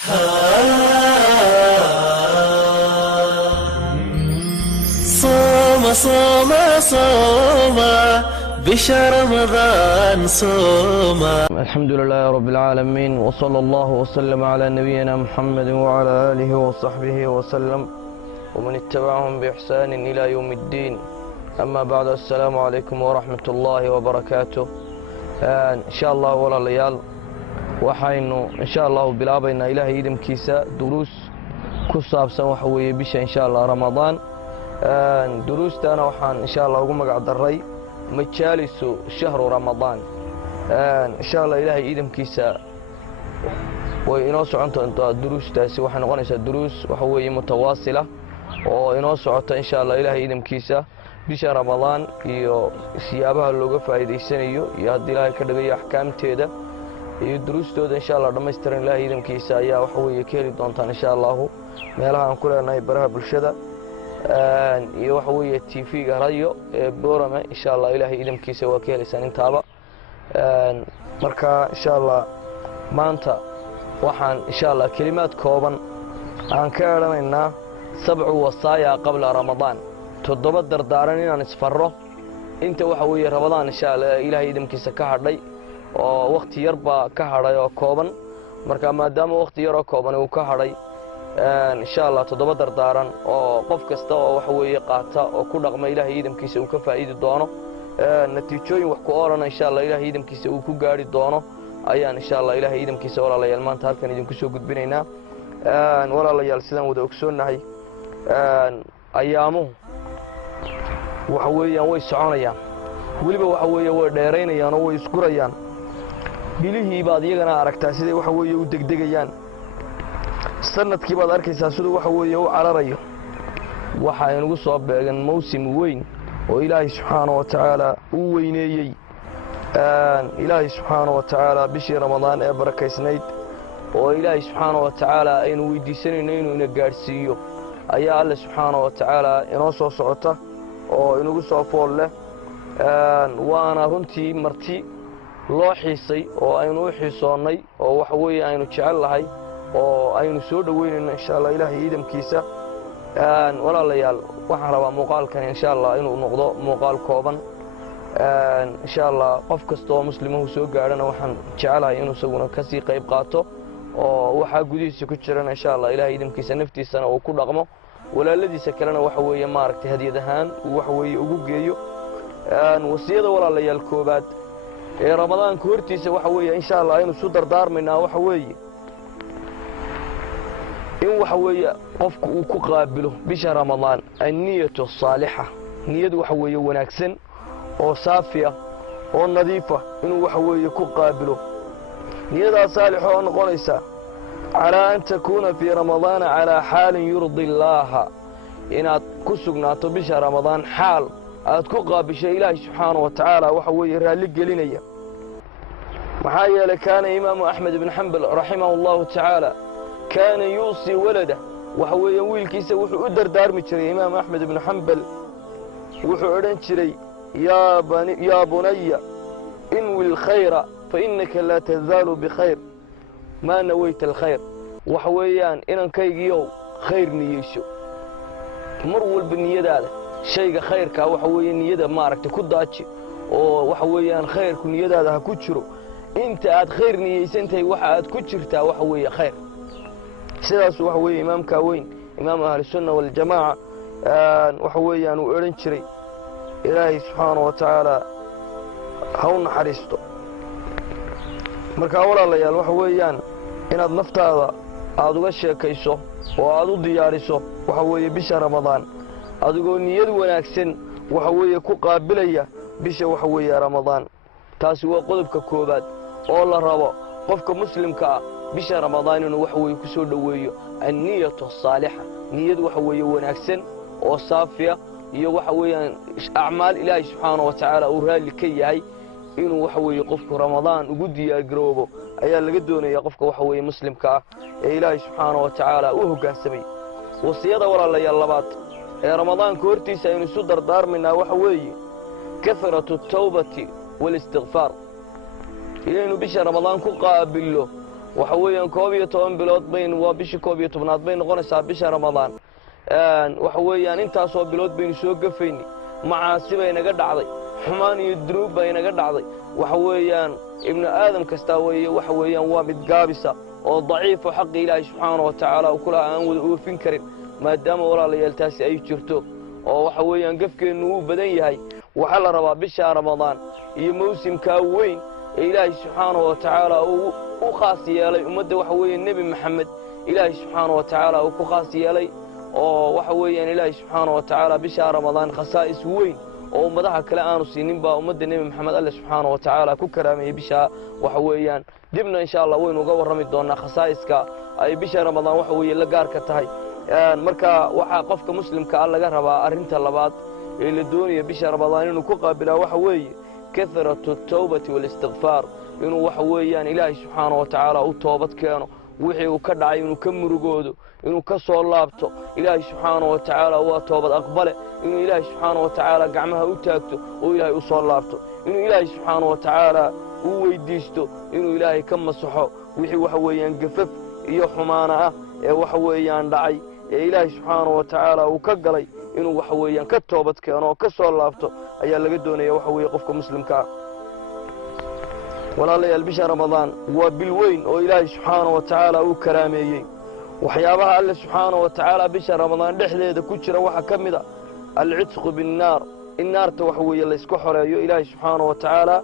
صوم صوم صوم بشهر رمضان صوم. الحمد لله رب العالمين، وصلى الله وسلم على نبينا محمد وعلى آله وصحبه وسلم ومن اتبعهم بإحسان إلى يوم الدين. أما بعد، السلام عليكم ورحمة الله وبركاته. إن شاء الله ولا ليال waxaynu insha Allah bilaabayna ilaahay idinkiisa duruus ku saabsan waxa weeye bisha insha Allah Ramadan. duruustana waxaan insha Allah ugu magac daray majaalisu shahru Ramadan. insha Allah ilaahay idinkiisa way inoo socon doontaa duruustaasi. waxay noqonaysaa duruus waxa weeye mutawaasila oo inoo socota insha Allah ilaahay idinkiisa bisha Ramadan iyo siyaabaha looga faa'iideysanayo iyo haddii ilaahay ka dhigay ahkaamteeda iyo duruustooda insha Allah dhameystiran ilaahay idinkiisa ayaa waxa weeye ka heli doontaan insha Allah meelaha aan ku leenahay baraha bulshada iyo waxa weeye TV-ga radio ee Boorama. insha Allah ilaahay idinkiisa waa ka helaysaan intaaba. marka insha Allah maanta waxaan insha Allah kalimaad kooban aan ka eedanaynaa 7 wasaaya qabla Ramadan, 7 dardaaran inaan isfarro inta waxa weeye Ramadan insha Allah ilaahay idinkiisa ka hadhay oo waqti yar baa ka hadhay oo kooban. marka maadaama waqti yar oo kooban uu ka hadhay insha Allah 7 dardaaran oo qof kasta oo waxa weeye qaata oo ku dhaqma ilaahay idinkiisa uu ka faa'iidi doono, natiijooyin wax ku oran insha Allah ilaahay idinkiisa uu ku gaari doono ayaan insha Allah ilaahay idinkiisa walaalayaal maanta halkan idinku soo gudbinaynaa. walaalayaal sidaan wada ogsoonahay ayaamuhu waxa weeyaan way soconayaan, waliba waxa weeye way dheeraynayaan oo way isgurayaan. bilihii baad iyagana aragtaa siday waxa weeye u degdegayaan, sanadkii baad arkaysaa sidoo waxa weeye u cararayo. waxa inagu soo beegan mawsim weyn oo ilaahay subxaanahu wa ta'ala uu weyneeyay. ilaahay subxaanahu wa ta'ala bishii Ramadan ee barakaysnayd oo ilaahay subxaanahu wa ta'ala aynu weydiisanayno inuu ina gaarsiiyo ayaa Allah subxaanahu wa ta'ala inoo soo socota oo inagu soo fool leh. waana runtii marti loo xiisay oo aynu u xiisoonnay oo waxa weeye aynu jecel lahay oo aynu soo dhaweynayno insha Allah ilaahay idinkiisa. walaalayaal waxaan rabaa muuqaalkan insha Allah inuu noqdo muuqaal kooban. insha Allah qof kasta oo muslimuhu soo gaarana waxaan jecelahay inuu isaguna ka sii qayb qaato oo waxa gudihiisa ku jirana insha Allah ilaahay idinkiisa naftiisana uu ku dhaqmo, walaaladiisa kalena waxa weeye maaragtay hadiyad ahaan waxa weeye ugu geeyo. wasiyada walaalayaal koobaad ee Ramadaanka hortiisa waxa weeye insha Allah aynu soo dardaarmaynaa waxa weeye in waxa weeye qofku uu ku qaabilo bisha Ramadaan an-niyatu saaliha, niyadu waxa weeye wanaagsan oo saafiya oo nadiifa inuu waxa weeye ku qaabilo. niyada saaliha oo noqonaysa ala an takuna fi Ramadaan ala halin yurdi Allah, inaad ku sugnaato bisha Ramadaan xaal aad ku qaabishay ilaahay subxaanahu wa ta'ala waxa weeye raali gelinaya. maxaa yeelay kaana imaamu Ahmed ibn Hanbal rahimahullahu ta'ala kaana yuusi walada, waxa weeye wiilkiisa wuxuu u dardaarmi jiray. imaam Ahmed ibn Hanbal wuxuu odhan jiray ya bunayya inwi alkhayra fa innaka la tazaalu bikhayr ma nawayta alkhayr. waxa weeyaan inankaygiiyow khayr niyeyso, mar walba niyadaada shayga khayrka waxa weeye niyada maaragtay ku daaji oo waxa weeyaan khayrku niyadaada ha ku jiro. inta aad khayr niyeysantahay waxa aad ku jirtaa waxa weeye khayr. sidaas waxa weeye imaamka weyn imaam ahli sunna wal jamaa waxa weeyaan uu oran jiray ilaahay subxaanahu wa ta'ala ha u naxariisto. marka walaalayaal waxa weeyaan inaad naftaada aad uga sheekayso oo aad u diyaariso waxa weeye bisha Ramadaan adigoo niyad wanaagsan waxa weeye ku qaabilaya bisha waxa weeye Ramadaan. taasi waa qodobka koobaad oo la rabo qofka muslimka ah bisha Ramadaan inuu waxa weeye ku soo dhaweeyo an-niyatu saaliha, niyad waxa weeye wanaagsan oo saafiya iyo waxa weeyaan acmaal ilaahay subxaanahu wa ta'ala uu raali ka yahay inuu waxa weeye qofku Ramadaan ugu diyaar garoobo ayaa laga doonayaa qofka waxa weeye muslimka ah ee ilaahay subxaanahu wa ta'ala uu hoggaansamay. wasiyada walaalayaal labaad ee Ramadaanka hortiisa aynu isu dardaarmaynaa waxa weeye kafaratu tawbati wal istighfar. inaynu bisha Ramadaan ku qaabilno waxa weeyaan 12 bilood bayn waa bishii 12aad bay noqonaysaa bisha ramadaan waxa weeyaan intaasoo bilood baynu soo gafaynay macaasi bay naga dhacday xumaan iyo dunuub bay naga dhacday waxa weeyaan ibnu aadam kasta waxa weeyaan waa mid gaabisa oo daciif oo xaq ilaahay subxaanahu wa ta'aala kula aan wada oofin karin maadaama walaalayaal taasi ay jirto oo waxa weeyaan gafkeenu uu badan yahay waxa la rabaa bisha ramadaan iyo mawsimka weyn ee ilaahay subxaanahu wa ta'aala uu khaas yeelay ummadda waxa weeyaan nabi maxamed ilaahay subxaanahu wa ta'aala uu ku khaas yeelay oo waxa weeyaan ilaahay subxaanahu wa ta'aala bisha ramadaan khasaa'is weyn oo ummadaha kale aanu siinin baa ummadda nabi maxamed alle subxaanahu wa ta'aala ku karaameeyay bisha waxa weeyaan dibna insha Allah waynu uga warrami doonaa khasaa'iska ay bisha ramadaan waxa weeye la gaar ka tahay marka waxa qofka muslimka ah laga rabaa arinta labaad ee la doonayo bisha ramadaan inuu ku qaabilo waxa weeye kathratu tawbati wal istighfar inuu waxa weeyaan ilaahay subxaanahu wa ta'aala u toobad keeno wixii uu ka dhacay inuu ka murugoodo inuu ka soo laabto ilaahay subxaanahu wa ta'aala waa toobad aqbale inuu ilaahay subxaanahu wa ta'aala gacmaha u taagto oo ilaahay u soo laabto inuu ilaahay subxaanahu wa ta'aala uu weydiisto inuu ilaahay ka masaxo wixii waxa weeyaan gafaf iyo xumaana ah ee waxa weeyaan dhacay ee ilaahay subxaanahu wa ta'aala uu ka galay inuu waxa weeyaan ka toobad keeno oo ka soo laabto ayaa laga doonaya waxa weeye qofka muslimka ah walaalayaal bisha ramadaan waa bil weyn oo ilaahay subxaanahu wa ta'aala uu karaameeyay waxyaabaha alle subxaanahu wa ta'aala bisha ramadaan dhexdeeda ku jira waxa kamid ah al-'itq bin-naar in-naarta waxa weeye la isku xoreeyo ilaahay subxaanahu wa ta'aala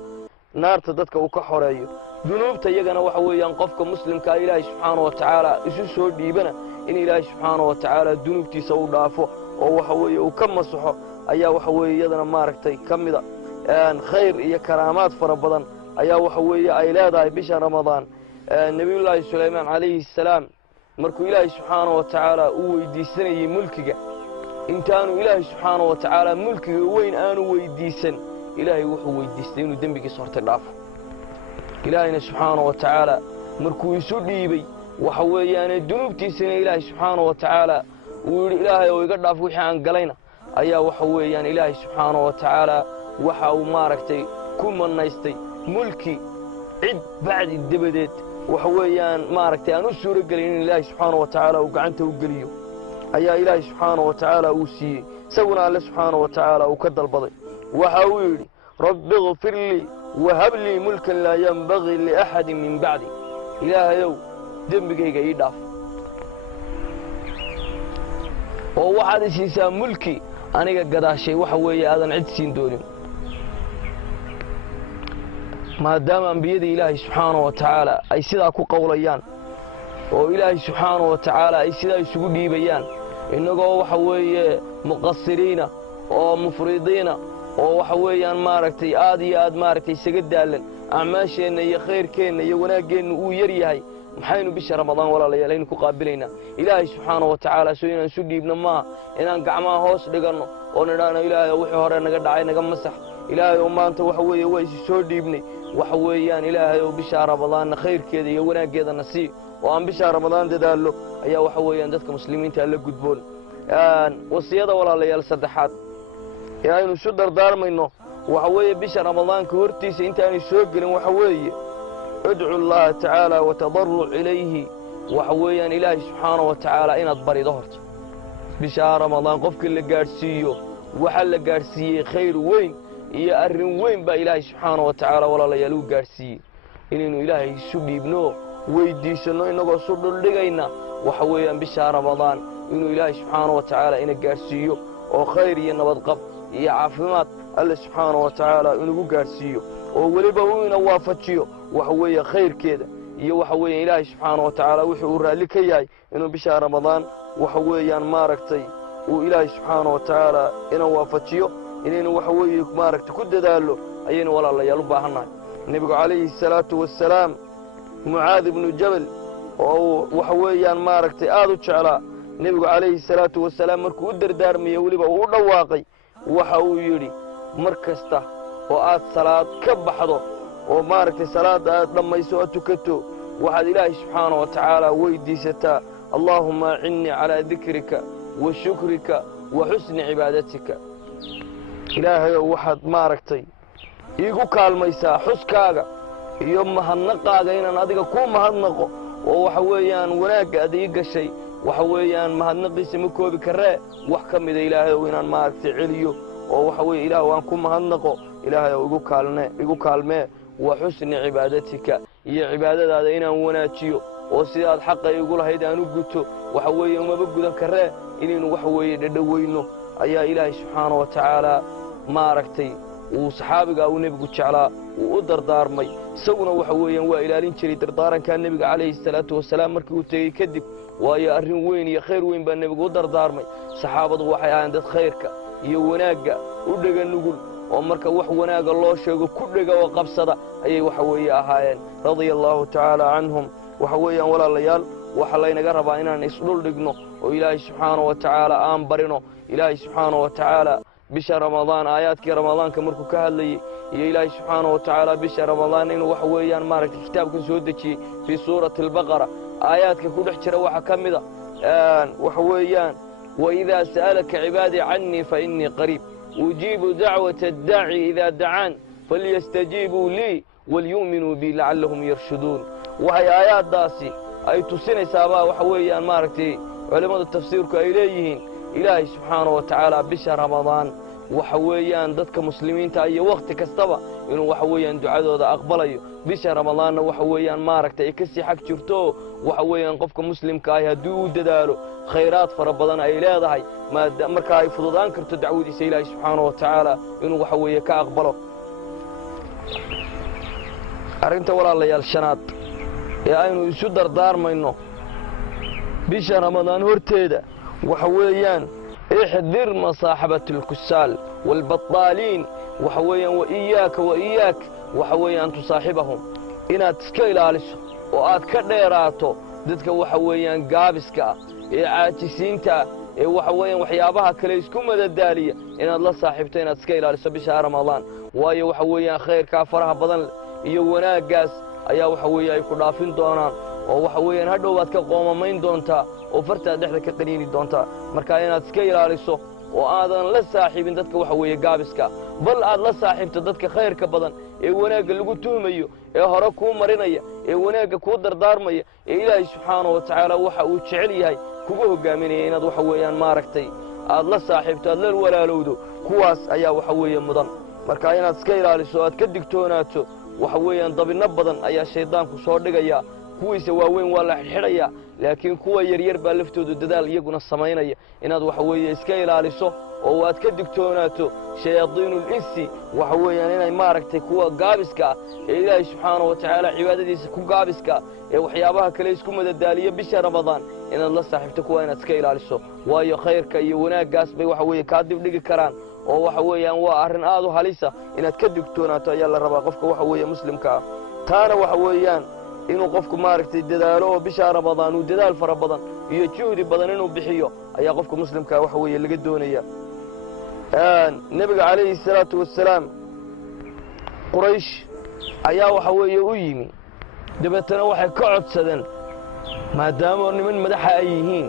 naarta dadka uu ka xoreeyo dunuubta iyagana waxa weeyaan qofka muslimka ah ilaahay subxaanahu wa ta'aala isu soo dhiibana in ilaahay subxaanahu wa ta'aala dunuubtiisa uu dhaafo oo waxa weeye uu ka masaxo ayaa waxa weeye iyadana maaragtay kamida khayr iyo karaamaad fara badan ayaa waxa weeye ay leedahay bisha ramadaan nabiyullaahi sulaymaan calayhi salaam markuu ilaahay subxaanahu wa ta'aala uu weydiisanayay mulkiga intaanu ilaahay subxaanahu wa ta'aala mulkiga weyn aanu weydiisan ilaahay wuxuu weydiistay inuu dembigiisa horta dhaafo ilaahayna subxaanahu wa ta'aala markuu isu dhiibay waxa weeyaan dunuubtiisana ilaahay subxaanahu wa ta'aala uu yidhi ilaahay oo iga dhaaf wixii aan galayna ayaa waxa weeyaan ilaahay subxaanahu wa ta'aala waxa uu maaragtay ku manaystay mulki cid bacdi dabadeed waxa weeyaan maaragtay aan u suuro gelin in ilaahay subxaanahu wa ta'aala uu gacanta u geliyo ayaa ilaahay subxaanahu wa ta'aala uu siiyey isaguna alle subxaanahu wa ta'aala uu ka dalbaday waxa uu yidhi rabbi ighfir lii wahab lii mulkan laa yanbagii liaxadin min bacdi ilaahayow dembigayga ii dhaaf oo waxaad i siisaa mulki aniga gadaashay waxa weeye aadan cid siin doonin maadaama ambiyadii ilaahay subxaanahu wa ta'aala ay sidaa ku qowlayaan oo ilaahay subxaanahu wa ta'aala ay sidaa isugu dhiibayaan innagoo waxa weeye muqassiriina oo mufridiina oo waxa weeyaan maaragtay aad iyo aad maaragtay isaga daalan acmaasheenna iyo khayrkeenna iyo wanaaggeenna uu yar yahay maxaynu bisha ramadaan walaalayaal aynu ku qaabilaynaa ilaahay subxaanahu wa ta'aala soo inaan isu dhiibno maaha inaan gacmaha hoos dhiganno oo nidhaahno ilaahay wixii hore naga dhacay naga masax ilaahay oo maanta waxa weeye waa isi soo dhiibnay waxa weeyaan ilaahay oo bisha ramadaanna khayrkeeda iyo wanaaggeedana sii oo aan bisha ramadaan dadaallo ayaa waxa weeyaan dadka muslimiinta la gudboon wasiyada walaalayaal saddexaad ee aynu isu dardaarmayno waxa weeye bisha ramadaanka hortiisa intaanay soo gelin waxa weeye ادعو الله تعالى وتضرع إليه وحويا إلهي سبحانه وتعالى إن أضبري ظهرت بشهر رمضان قفك اللي قارسيه وحل قارسيه خير وين يأرن وين با إلهي سبحانه وتعالى ولا لا يلو قارسيه إنه إلهي سبي ابنه ويديسنه إنه صدر لغينا وحويا بشهر رمضان إنه إلهي سبحانه وتعالى إن قارسيه وخير ينبض قف يعافمات الله سبحانه وتعالى إنه قارسيه وولبا هو ينوافتيه وحوية خير كده وحوية إلهي سبحانه وتعالى وحورها لكياي إنه بشهر رمضان وحوية ماركتي وإلهي سبحانه وتعالى إنه وافتيه إنه وحوية ماركتي كد داله أين ولا الله يلبها هناي النبي عليه الصلاة والسلام معاذ بن جبل وحوية ماركتي آذو تشعلا النبي عليه الصلاة والسلام مركو ودر دارمي ولبا ودواقي وحويري مركزته وآت صلاة كبحضه وماركتي صلاة لما يسوء تكتو وحد إلهي سبحانه وتعالى ويديستا اللهم أعني على ذكرك وشكرك وحسن عبادتك إلهي وحد ماركتي يقو كالميسا حسكاغا iyo mahadnaqaaga inaan adiga kuu mahadnaqo oo waxa weeyaan wanaagga aad ii gashay waxa weeyaan mahadnaqiisa ma koobi karee wax ka mida ilaahayow inaan maaragtay celiyo oo waxa weeye ilaah waan ku mahadnaqo ilaahayow igu kaalmee wa xusni cibaadatika iyo cibaadadaada inaan wanaajiyo oo sidaad xaqa igu lahayd aan u guto waxa weeye umaba gudan karee inaynu waxa weeye dhadhaweyno ayaa ilaahay subxaanahu wa tacaala maaragtay uu saxaabigaa uu nebigu jeclaa uu u dardaarmay isaguna waxa weeyaan waa ilaalin jiray dardaarankaa nebiga calayhi salaatu wasalaam markii uu tegey kadib waayo arrin weyn iyo khayr weyn baa nebigu u dardaarmay saxaabadu waxay ahayn dad khayrka iyo wanaagga u dhega nugul oo marka wax wanaagga loo sheego ku dhega oo qabsada ayay waxa weeye ahaayeen radia allaahu tacaala canhum waxa weeyaan walaalayaal waxa laynaga rabaa inaan isdhul dhigno oo ilaahay subxaanahu wa tacaala aan barino ilaahay subxaanahu wa tacaala bisha ramadaan aayaadkii ramadaanka markuu ka hadlayey iyo ilaahay subxaanahu wa tacaala bisha ramadaan inuu waxa weeyaan maaragtay kitaabkan soo dejiyey fii suurati albaqara aayaadka ku dhex jira waxaa ka mida waxa weeyaan waidaa sa'alaka cibaadii cannii fainii qariib ujiibu dacwata addaaci idaa dacaan falyastajiibuu lii walyu'minuu bii lacallahum yarshuduun waxay aayaaddaasi ay tusinaysaabaa waxa weeyaan maaragtay culimmada tafsiirku ay leeyihiin ilaahay subxaanahu wa tacaala bisha ramadaan waxa weeyaan dadka muslimiinta iyo wakhti kastaba inuu waxa weeyaan ducadooda aqbalayo bisha ramadaanna waxa weeyaan maaragtay ay ka sii xag jirto waxa weeyaan qofka muslimka ah haddii uu dadaalo khayraad fara badan ay leedahay marka ay fududaan karto dacwadiisa ilaahay subxaanahu wa tacaala inuu waxa weeye ka aqbalo arrinta walaalayaal shanaad ee aynu isu dardaarmayno bisha ramadaan horteeda waxa weeyaan ixdir masaaxabati alkusaal waalbattaaliin waxa weeyaan waiyaaka waxa weeyaan tusaaxibahum inaad iska ilaaliso oo aad ka dheeraato dadka waxa weeyaan gaabiska ah ee caajisiinta ah ee waxa weeyaan waxyaabaha kale isku madadaaliya inaad la saaxiibto inaad iska ilaaliso bisha ramadaan waayo waxa weeyaan khayrkaa faraha badan iyo wanaaggaas ayaa waxa weeye ay ku dhaafin doonaan oo waxa weeyaan hadhow baad ka qoomamayn doontaa oo fartaad dhexda ka qaniini doontaa marka inaad iska ilaaliso oo aadan la saaxiibin dadka waxa weeye gaabiska bal aad la saaxiibto dadka khayrka badan ee wanaagga lagu tuhmayo ee hore kuu marinaya ee wanaagga kuu dardaarmaya ee ilaahay subxaanahu wa tacaala waxa uu jecel yahay kugu hogaaminaya inaad waxa weeyaan maaragtay aad la saaxiibto aad la walaalowdo kuwaas ayaa waxa weeye mudan marka inaad iska ilaaliso aad ka digtoonaato waxa weeyaan dabinno badan ayaa shayddaanku soo dhigaya kuwiisa waaweyn waa la xidhxidhayaa laakiin kuwa yaryar baa laftoodu dadaal iyaguna samaynaya inaad waxa weeye iska ilaaliso oo aad ka digtoonaato shayaadiinulinsi waxa weeyaan inay maaragtay kuwa gaabiska ah ee ilaahay subxaanahu wa tacaala cibaadadiisa ku gaabiska ah ee waxyaabaha kale isku madadaaliya bisha ramadaan inaad la saaxiibto kuwa inaad iska ilaaliso waayo khayrka iyo wanaaggaas bay waxa weeye kaa dibdhigi karaan oo waxa weeyaan waa arrin aad u halisa inaad ka digtoonaato ayaa la rabaa qofka waxa weeye muslimka ah taana waxa weeyaan inuu qofku maaragtay dadaalo oo bisha ramadaan uu dadaal fara badan iyo juhdi badan inuu bixiyo ayaa qofka muslimka waxa weeye laga doonaya nebiga calayhi salaatu wasalaam quraysh ayaa waxa weeye u yimi dabeetana waxay ka codsadeen maadaama niman madaxa ay yihiin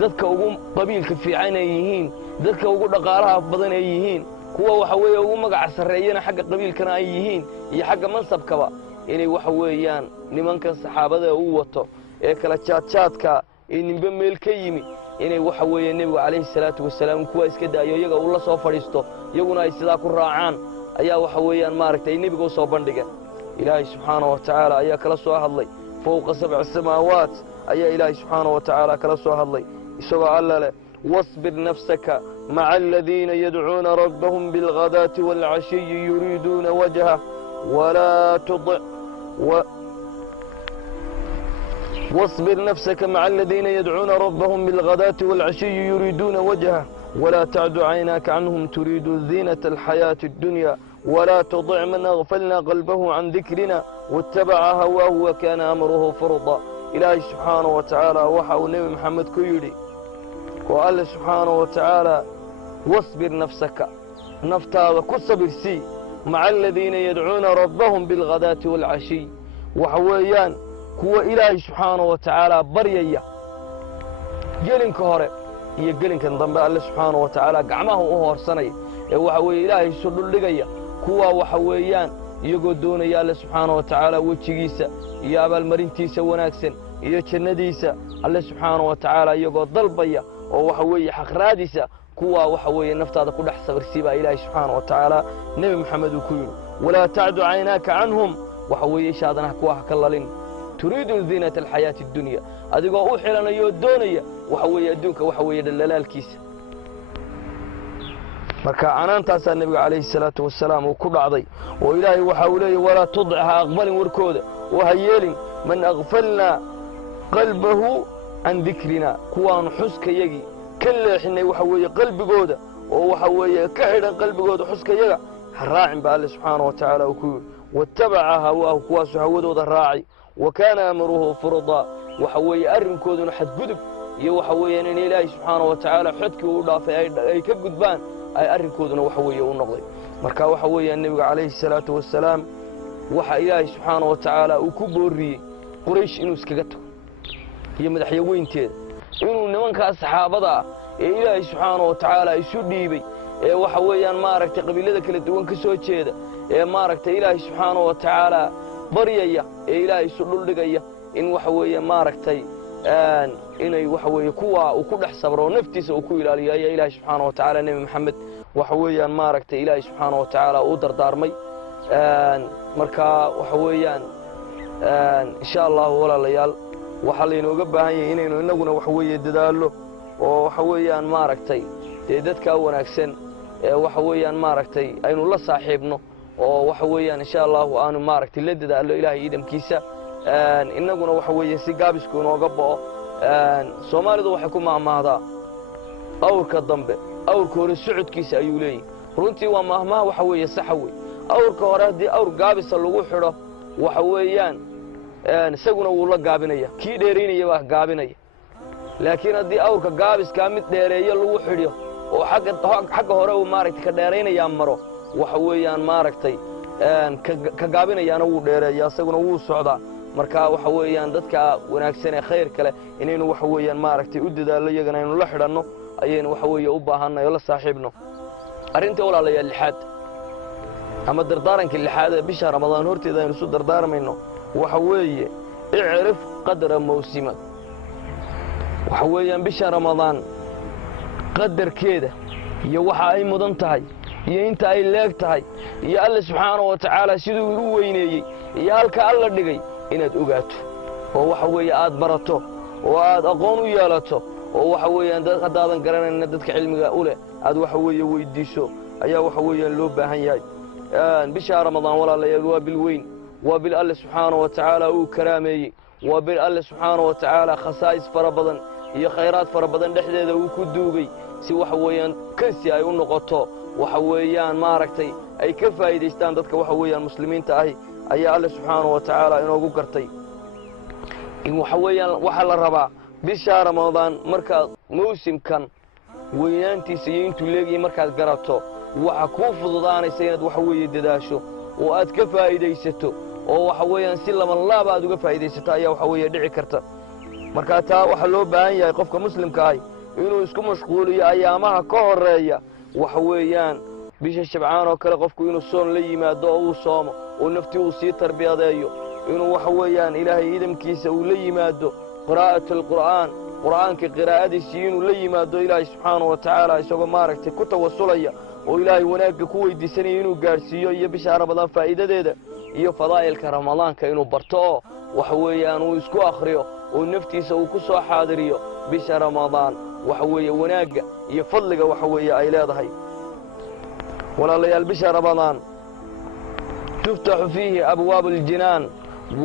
dadka ugu qabiilka fiican ay yihiin dadka ugu dhaqaalaha badan ay yihiin kuwa waxa weeye ugu magaca sarreeyana xagga qabiilkana ay yihiin iyo xagga mansabkaba inay waxa weeyaan nimankan saxaabada uu wato ee kala jaadjaadka ee ninba meel ka yimi inay waxa weeye nebigu calayhi salaatu wasalaam kuwa iska daayo iyaga uu la soo fadhiisto iyaguna ay sidaa ku raacaan ayaa waxa weeyaan maaragtay nebiga u soo bandhigeen ilaahay subxaanahu wa tacaala ayaa kala soo hadlay fowqa sabci samaawaat ayaa ilaahay subxaanahu wa tacaala kala soo hadlay isagoo alla leh واصبر نفسك مع الذين يدعون ربهم بالغداة والعشي يريدون وجهه ولا تطع واصبر نفسك مع الذين يدعون ربهم بالغداة والعشي يريدون وجهه ولا تعد عيناك عنهم تريد زينة الحياة الدنيا ولا تطع من أغفلنا قلبه عن ذكرنا واتبع هواه وكان أمره فرطا إلهي سبحانه وتعالى وحا النبي محمد كيري وقال سبحانه وتعالى واصبر نفسك نفتا وكصبر سي مع الذين يدعون ربهم بالغداة والعشي وحويان كو إلهي سبحانه وتعالى بريا جلن كهرة هي جلن كان ضمن الله سبحانه وتعالى قعمه وهو سني وحوي إلهي سلول لجيا كو وحويان iyagoo doonaya alle subxaanahu wa tacaala wejigiisa iyo abaalmarintiisa wanaagsan iyo jannadiisa alle subxaanahu wa tacaala iyagoo dalbaya oo waxa weeye xaqraadiisa kuwaa waxa weeye naftaada ku dhex sabarsii baa ilaahay subxaanahu wa tacaala nebi maxamed uu ku yidhi walaa tacdu caynaaka canhum waxa weeye ishaadana kuwa ha ka lalin turiidu ziinata alxayaati addunya adigoo u xilanayoo doonaya waxa weeye adduunka waxa weeye dhalaalkiisa marka canaantaasaa nebiga calayhi salaatu wasalaam uu ku dhacday oo ilaahay waxa uu leeyahy walaa tudc ha aqbalin warkooda oo ha yeelin man aqfalnaa qalbahu can dikrina kuwaanu xuskayagii ka leexinay waxa weeye qalbigooda oo waxa weeye ka xidhan qalbigooda xuskayaga ha raacin baa alle subxaanahu wa tacaala uu ku yidhi wattabaca hawaahu kuwaasu hawadooda raacay wa kaana amruhu furdaa waxa weeye arrinkooduna xadgudub iyo waxa weeyaan in ilaahay subxaanahu wa tacaala xodkii uu dhaafay ay ka gudbaan ay arrinkooduna waxa weeye u noqday marka waxa weeyaan nebiga calayhi salaatu wasalaam waxa ilaahay subxaanahu wa tacaala uu ku boorriyey quraysh inuu iskaga tago iyo madaxyaweynteeda inuu nimankaas saxaabada ah ee ilaahay subxaanahu wa tacaala isu dhiibay ee waxa weeyaan maaragtay qabiilada kala duwan ka soo jeeda ee maaragtay ilaahay subxaanahu wa tacaala baryaya ee ilaahay isu dhuldhigaya in waxa weeye maaragtay inay waxa weeye kuwa uu ku dhex sabro naftiisa uu ku ilaaliyo ayaa ilaahay subxaanahu wa tacaala nebi maxamed waxa weeyaan maaragtay ilaahay subxaanahu wa tacaala uu dardaarmay marka waxa weeyaan insha allahu walaalayaal waxaa laynooga baahan yahay inaynu innaguna waxa weeye dadaallo oo waxa weeyaan maaragtay dee dadkaa wanaagsan ee waxa weeyaan maaragtay aynu la saaxiibno oo waxa weeyaan insha allahu aanu maaragtay la dadaallo ilaahay idamkiisa innaguna waxa weeye si gaabisku inooga bo'o soomaalidu waxay ku mahmaahdaa awrka dambe awrka hore socodkiisa ayuu leeyahy runtii waa mahmaha waxa weeye saxa wey awrka hore haddii awr gaabisa lagu xidho waxa weeyaan isaguna wuu la gaabinaya kii dheeraynaya baa gaabinaya laakiin haddii awrka gaabiskaa mid dheereeyo lagu xidhiyo oo xagga hore uu maaragtay ka dheeraynayaa maro waxa weeyaan maaragtay ka gaabinayaana wuu dheereeya isaguna wuu socdaa marka waxa weeyaan dadka wanaagsan ee khayrka leh inaynu waxa weeyaan maaragtay u dadaallo iyagana aynu la xidhanno ayaynu waxa weeye u baahannahay oo la saaxiibno arrinta walaalayaal lixaad ama dardaaranka lixaad ee bisha ramadaan horteeda aynu isu dardaarmayno waxa weeye icrif qadra mawsimad waxa weeyaan bisha ramadaan qadarkeeda iyo waxa ay mudan tahay iyo inta ay leeg tahay iyo alle subxaanahu wa tacaala siduu u weyneeyey iyo halka alla dhigay inaad ogaato oo waxa weeye aad barato oo aad aqoon u yeelato oo waxa weeyaan haddaadan garanayna dadka cilmiga u leh aad waxa weeye weydiiso ayaa waxa weeyaan loo baahan yahay bisha ramadaan walaalayaal waa bil weyn waa bil alle subxaanahu wa tacaala uu karaameeyey waa bil alle subxaanahu wa tacaala khasaa'is fara badan iyo khayraad fara badan dhexdeeda uu ku duugay si waxa weeyaan kansi ay u noqoto waxa weeyaan maaragtay ay ka faa'iidaystaan dadka waxa weeyaan muslimiinta ahi ayaa alle subxaanahu wa tacaala inoogu gartay in waxa weeyaan waxaa la rabaa bisha ramadaan markaad mawsimkan weynaantiisa iyo intuu leegayay markaad garato waxa kuu fududaanaysa inaad waxa weeye dadaasho oo aad ka faa'iidaysato oo waxa weeyaan si labanlaaba aad uga faa'iidaysato ayaa waxa weeye dhici karta marka taa waxaa loo baahan yahay qofka muslimka ahi inuu isku mashquuliyo ayaamaha ka horeeya waxa weeyaan bisha shabcaan oo kale qofku inuu soon la yimaado oo uu soomo oo naftii uu sii tarbiyadeeyo inuu waxa weeyaan ilaahay idamkiisa uu la yimaado qiraa'atu alqur'aan qur'aanka qiraa'adiisii inuu la yimaado ilaahay subxaanahu wa tacaala isagoo maaragtay ku tawasulaya oo ilaahay wanaagga ku weydiisanaya inuu gaadhsiiyo iyo bisha ramadaan faa'iidadeeda iyo fadaa'ilka ramadaanka inuu barto oo waxa weeyaan uu isku akhriyo oo naftiisa uu ku soo xaadiriyo bisha ramadaan waxa weeye wanaagga iyo fadliga waxa weeye ay leedahay walaalayaal bisha ramadaan tuftaxu fiihi abwaabu aljinaan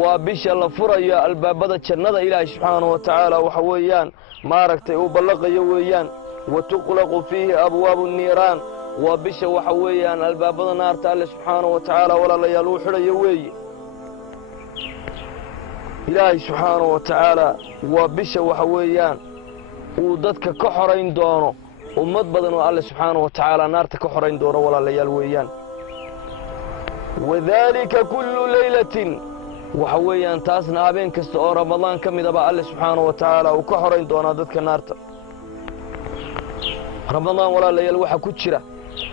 waa bisha la furayo albaabada jannada ilaahay subxaanahu wa tacaala waxa weeyaan maaragtay uu ballaqayo weeyaan wa tuqlaqu fiihi abwaabu nniiraan waa bisha waxa weeyaan albaabada naarta alle subxaanahu wa tacaala walaalayaal uu xidhayo weeye ilaahay subxaanahu wa tacaala waa bisha waxa weeyaan uu dadka ka xorayn doono ummad badan oo alle subxaanahu wa tacaala naarta ka xorayn doono walaalayaal weeyaan wadaalika kullu laylatin waxa weeyaan taasna habeen kasta oo ramadaan ka midaba alle subxaanahu wa tacaala uu ka xorayn doonaa dadka naarta ramadaan walaalayaal waxaa ku jira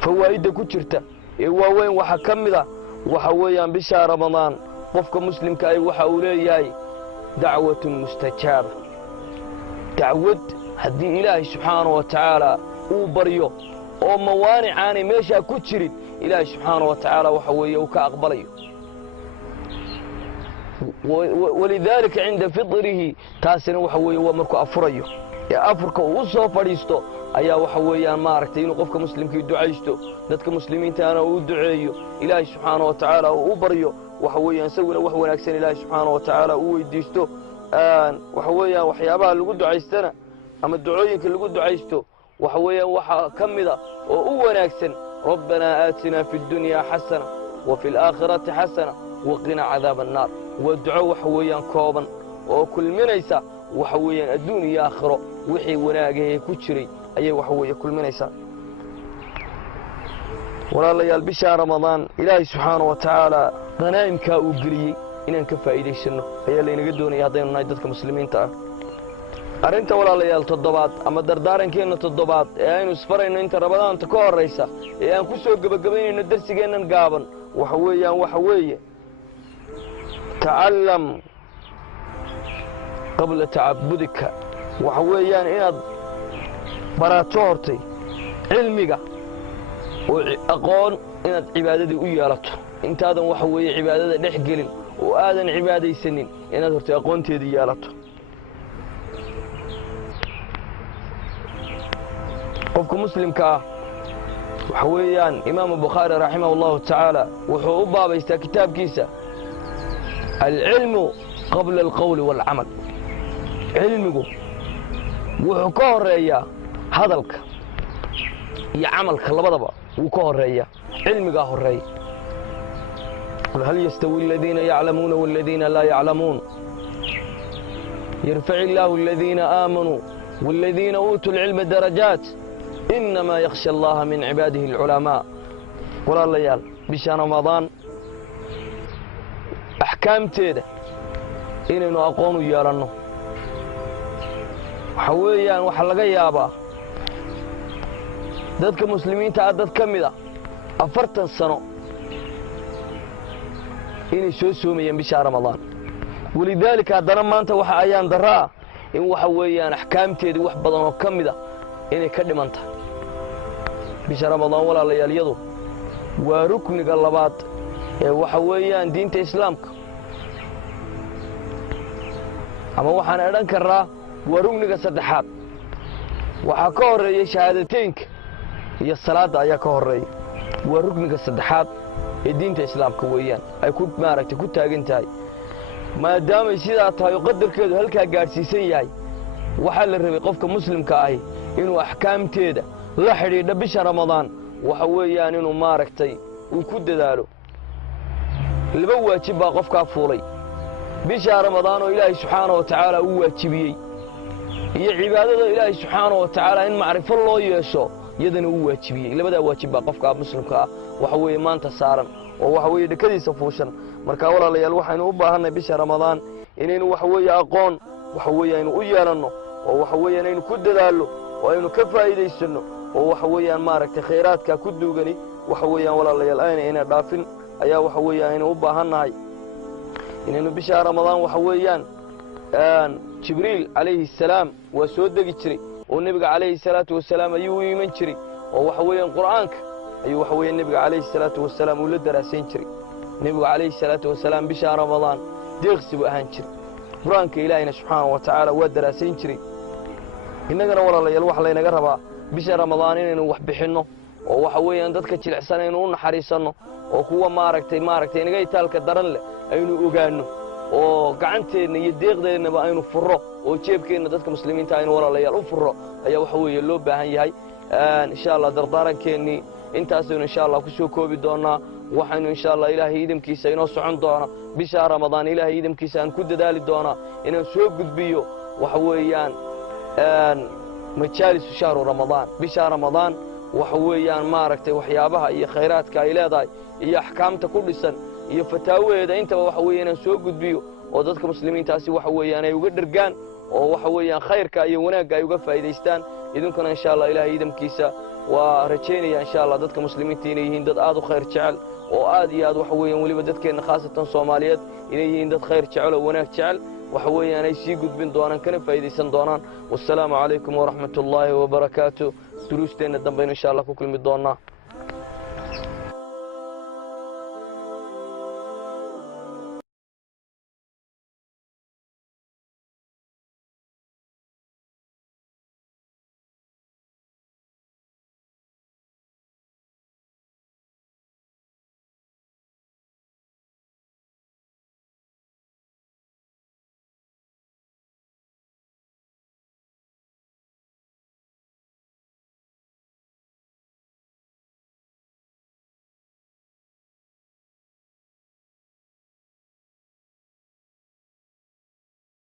fawaa'idda ku jirta ee waaweyn waxaa ka mid a وحويا بشهر رمضان قفك مسلم كأي وحولي دعوة مستجابة دعوة هدي إلهي سبحانه وتعالى وبريو oo mawaanic aan meesha ku jirin ilaahay subhanahu wa ta'ala waxa weeye uu ka aqbalayo walidaalika inda fidrihi taasina waxa weeye waa markuu afurayo ee afurka uu soo fadhiisto ayaa waxa weeyaan ma aragtay inuu qofka muslimkii ducaysto dadka muslimiintaana uu duceeyo ilaahay subhanahu wa ta'ala uu baryo waxa weeyaan sawina wax wanaagsan ilaahay subhanahu wa ta'ala uu weydiisto waxa weeyaan waxyaabaha lagu ducaystana ama ducooyinka lagu ducaysto وحويا وحا كمدا وأوناكسن ربنا آتنا في الدنيا حسنة وفي الآخرة حسنة وقنا عذاب النار ودعوا وحويا كوبا وكل منيسا وحويا الدنيا آخرة وحي وناقه كتشري أي وحويا كل منيسا ولا ليال بشهر رمضان إلهي سبحانه وتعالى غنائم كاو قري إن انكفى إليه سنه هيا اللي نقدوني يعطينا نايدتك مسلمين تعالى arinta walaalayaal toddobaad ama dardaarankeena toddobaad ee aynu isfarayno inta rabadaanta ka horeysa ee aan ku soo gabagabaynayno darsigeenan gaaban waxa weeye ta'allam qabla ta'abbudika waxa weeyaan inaad barato hortay cilmiga oo aqoon inaad cibaadadii u yeelato intaadan waxa weeye cibaadada dhex gelin oo aadan cibaadaysanin inaad hortay aqoonteedii yeelato قفك مسلم كا وحويان إمام البخاري رحمه الله تعالى وحوبا بيستا كتاب كيسا العلم قبل القول والعمل علمه وحكور ريا هذلك يا عملك لبضبا وكور ريا علمك هري قل هل يستوي الذين يعلمون والذين لا يعلمون يرفع الله الذين آمنوا والذين أوتوا العلم درجات إنما يخشى الله من عباده العلماء ولا الليال بشهر رمضان أحكام تيدا إنه أقوم يارنه حويا وحلقا يابا ذاتك مسلمين تعدد كمدا أفرت السنة إني سوسوميا بشهر رمضان ولذلك هذا ما أنت وحا أيام دراء إن وحويا أحكام تيدا وحبضان وكمدا إني كدم أنت بشهر رمضان ولا ليال يدو وركن قلبات وحويا دين إسلامك أما وحنا نكرر وركن صدحات وحكور شهادتينك هي الصلاة يا كوري وركن صدحات دين إسلامك ويان أي كنت مارك كنت تاجنتاي ما دام يصير يقدر كذا هل كجارسيسي جاي وحل الربي قفك مسلم كاي إنه أحكام تيدا لا حريد بشهر رمضان وحويان إنه ماركتي وكود دارو اللي بوا تبى قفك فولي بشهر رمضان وإلهي سبحانه وتعالى هو تبيي هي عبادة إلهي سبحانه وتعالى إن معرفة الله يشاء يدن هو تبيي اللي بدأ واجب قفك مسلم كا وحوي ما أنت سارا وحوي دكدي سفوشن مركا ولا ليال وحين وباهنا بشهر رمضان إنه وحوي أقون وحوي إنه أيارنه وحوي إنه كود دارو وإنه كفاية يسنو وحويان ماركت خيراتك كدوغني وحويان ولا ليال أين إنا دافن أيا وحويان إنه وباهناي إنه بشهر رمضان وحويان جبريل عليه السلام وسودق جري والنبي عليه الصلاة والسلام أيوه يمن جري وحويان قرآنك أيوه وحويان النبي عليه الصلاة والسلام ولد دراسين جري النبي عليه الصلاة والسلام بشهر رمضان ديغسب أهان جري قرآنك إلهنا سبحانه وتعالى ودراسين جري إننا ولا ليال وحلا ينقربا بشهر رمضان إنه وحبحنه وحويان dadka jilicsan inuu naxariisano oo kuwa maaragtay inaga itaalka daran leh aynu ogaano oo gacanteena iyo deeqdeena aynu furo oo jeebkeena dadka muslimiinta aynu walaalayaal u furo ayaa waxa weeye loo baahan yahay insha Allah dardaarankeeni intaas insha Allah ku soo koobi doonaa waxaanu insha Allah Ilaahay idimkiisa inoo socon doona bisha Ramadaan Ilaahay idimkiisa aan ku dadaali doona inaan soo gudbiyo waxa weeyaan majaalis shahru Ramadaan bisha Ramadaan waxa weeyaan maaragtay waxyaabaha iyo khayraadka ay leedahay iyo ahkaamta ku dhisan iyo fataaweeda inta waxa weeyaan soo gudbiyo oo dadka muslimiintaasi waxa weeyaan ay uga dhargaan oo waxa weeyaan khayrka iyo wanaagga ay uga faa'iideystaan idinkuna insha Allah Ilaahay idimkiisa waa rajeynaya insha Allah dadka muslimiinta inay yihiin dad aad u khayr jecel oo aad iyo aad waxa weeyaan weliba dadkeenna khaasatan Soomaaliyeed inay yihiin dad khayr jecel oo wanaag jecel waxa weeyaan ay sii gudbin doonaan kana faa'iideysan doonaan wassalaamu calaykum waraxmatullaahi wabarakaatuh duruusteena dambe insha Allah ku kulmi doonaa